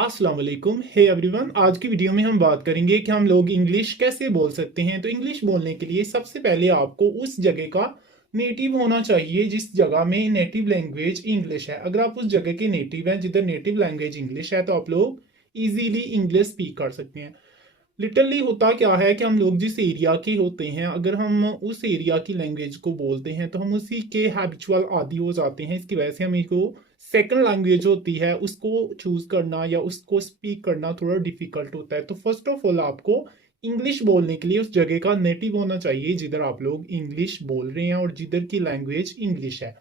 अस्सलाम वालेकुम। Hey everyone, आज की वीडियो में हम बात करेंगे कि हम लोग इंग्लिश कैसे बोल सकते हैं। तो इंग्लिश बोलने के लिए सबसे पहले आपको उस जगह का नेटिव होना चाहिए जिस जगह में नेटिव लैंग्वेज इंग्लिश है। अगर आप उस जगह के नेटिव हैं जिधर नेटिव लैंग्वेज इंग्लिश है तो आप लोग इजीली इंग्लिश स्पीक कर सकते हैं। लिटरली होता क्या है कि हम लोग जिस एरिया के होते हैं, अगर हम उस एरिया की लैंग्वेज को बोलते हैं तो हम उसी के हैबिचुअल आदी हो जाते हैं। इसकी वजह से हमें को सेकंड लैंग्वेज होती है उसको चूज करना या उसको स्पीक करना थोड़ा डिफिकल्ट होता है। तो फर्स्ट ऑफ ऑल आपको इंग्लिश बोलने के लिए उस जगह का नेटिव होना चाहिए जिधर आप लोग इंग्लिश बोल रहे हैं और जिधर की लैंग्वेज इंग्लिश है।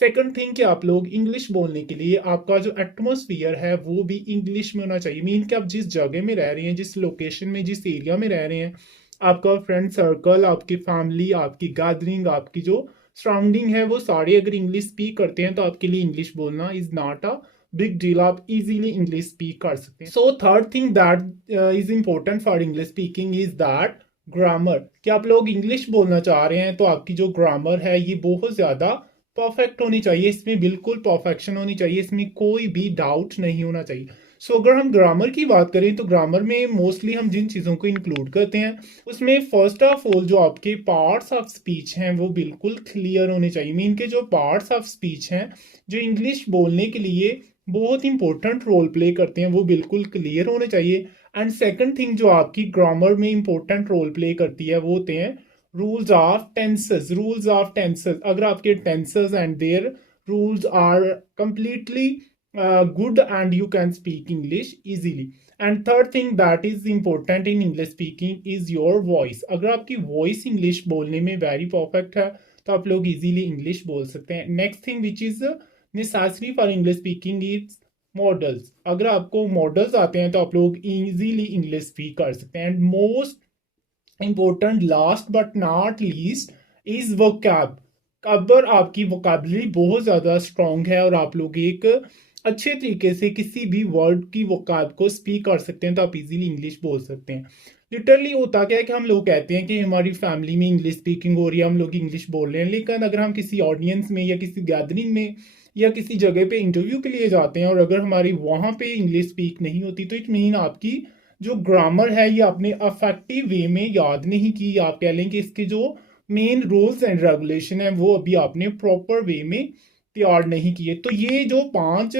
सेकंड थिंग कि आप लोग इंग्लिश बोलने के लिए आपका जो एटमोसफियर है वो भी इंग्लिश में होना चाहिए। मीन कि आप जिस जगह में रह रहे हैं, जिस लोकेशन में, जिस एरिया में रह रहे हैं, आपका फ्रेंड सर्कल, आपकी फैमिली, आपकी गैदरिंग, आपकी जो सराउंडिंग है वो सारे अगर इंग्लिश स्पीक करते हैं तो आपके लिए इंग्लिश बोलना is not a big deal. आप इजीली इंग्लिश स्पीक कर सकते हैं। So third thing that is important for English speaking is that grammar. कि आप लोग इंग्लिश बोलना चाह रहे हैं तो आपकी जो ग्रामर है ये बहुत ज्यादा परफेक्ट होनी चाहिए। इसमें बिल्कुल परफेक्शन होनी चाहिए, इसमें कोई भी डाउट नहीं होना चाहिए। सो अगर हम ग्रामर की बात करें तो ग्रामर में मोस्टली हम जिन चीज़ों को इंक्लूड करते हैं उसमें फर्स्ट ऑफ ऑल जो आपके पार्ट्स ऑफ स्पीच हैं वो बिल्कुल क्लियर होने चाहिए। मीन के जो पार्ट्स ऑफ स्पीच हैं जो इंग्लिश बोलने के लिए बहुत इंपॉर्टेंट रोल प्ले करते हैं वो बिल्कुल क्लियर होने चाहिए। एंड सेकंड थिंग जो आपकी ग्रामर में इंपॉर्टेंट रोल प्ले करती है वो होते हैं rules of tenses. Rules of tenses, अगर आपके tenses and their rules are completely good and you can speak English easily. And third thing that is important in English speaking is your voice. अगर आपकी voice English बोलने में very perfect है तो आप लोग easily English बोल सकते हैं। Next thing which is necessary for English speaking is models. अगर आपको models आते हैं तो आप लोग easily English speak कर सकते हैं। And most important last but not least is vocab। अगर आपकी वोकेबलरी बहुत ज़्यादा स्ट्रांग है और आप लोग एक अच्छे तरीके से किसी भी वर्ड की वोकैब को स्पीक कर सकते हैं तो आप इजीली इंग्लिश बोल सकते हैं। लिटरली होता क्या है कि हम लोग कहते हैं कि हमारी फैमिली में इंग्लिश स्पीकिंग हो रही है, हम लोग इंग्लिश बोल रहे हैं, लेकिन अगर हम किसी ऑडियंस में या किसी गैदरिंग में या किसी जगह पे इंटरव्यू के लिए जाते हैं और अगर हमारी वहाँ पे इंग्लिश स्पीक नहीं होती तो इट मीन आपकी जो ग्रामर है ये आपने अफेक्टिव वे में याद नहीं की। आप कह लें कि इसके जो मेन रूल्स एंड रेगुलेशन है वो अभी आपने प्रॉपर वे में तैयार नहीं किए। तो ये जो पांच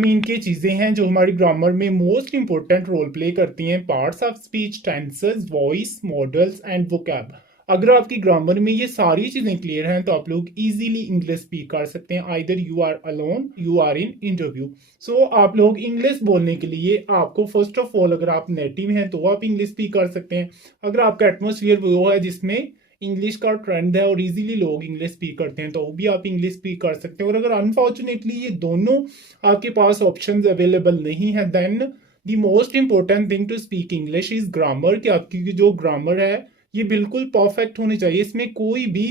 मीन की चीज़ें हैं जो हमारी ग्रामर में मोस्ट इंपॉर्टेंट रोल प्ले करती हैं, parts of speech, tenses, voice, models and vocab. अगर आपकी ग्रामर में ये सारी चीज़ें क्लियर हैं तो आप लोग इजीली इंग्लिश स्पीक कर सकते हैं। Either you are alone, you are in interview. So आप लोग इंग्लिश बोलने के लिए आपको फर्स्ट ऑफ ऑल अगर आप नेटिव हैं तो आप इंग्लिश स्पीक कर सकते हैं। अगर आपका एटमोसफियर वो है जिसमें इंग्लिश का ट्रेंड है और इजीली लोग इंग्लिश स्पीक करते हैं तो वो भी आप इंग्लिश स्पीक कर सकते हैं। और अगर अनफॉर्चुनेटली ये दोनों आपके पास ऑप्शंस अवेलेबल नहीं है then the most important thing to speak English is grammar. कि आपकी जो ग्रामर है ये बिल्कुल परफेक्ट होनी चाहिए, इसमें कोई भी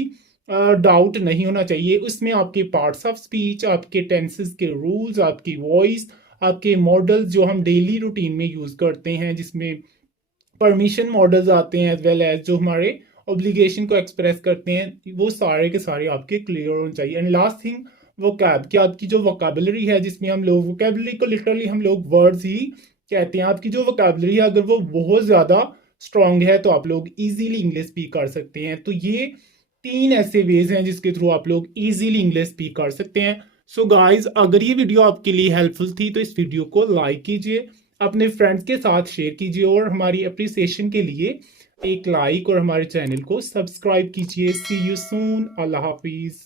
डाउट नहीं होना चाहिए। उसमें आपके पार्ट्स ऑफ स्पीच, आपके टेंसेस के रूल्स, आपकी वॉइस, आपके मॉडल्स जो हम डेली रूटीन में यूज करते हैं जिसमें परमिशन मॉडल्स आते हैं एज वेल एज जो हमारे ऑब्लिगेशन को एक्सप्रेस करते हैं, वो सारे के सारे आपके क्लियर होने चाहिए। एंड लास्ट थिंग वोकैब, कि आपकी जो वोकैबुलरी है जिसमें हम लोग वोकैबुलरी को लिटरली हम लोग वर्ड्स ही कहते हैं, आपकी जो वोकैबुलरी है अगर वो बहुत ज़्यादा स्ट्रांग है तो आप लोग इजीली इंग्लिश स्पीक कर सकते हैं। तो ये तीन ऐसे वेज हैं जिसके थ्रू आप लोग इजीली इंग्लिश स्पीक कर सकते हैं। सो गाइज, अगर ये वीडियो आपके लिए हेल्पफुल थी तो इस वीडियो को लाइक कीजिए, अपने फ्रेंड्स के साथ शेयर कीजिए और हमारी अप्रिसिएशन के लिए एक लाइक और हमारे चैनल को सब्सक्राइब कीजिए। सी यू सून। Allah Hafiz.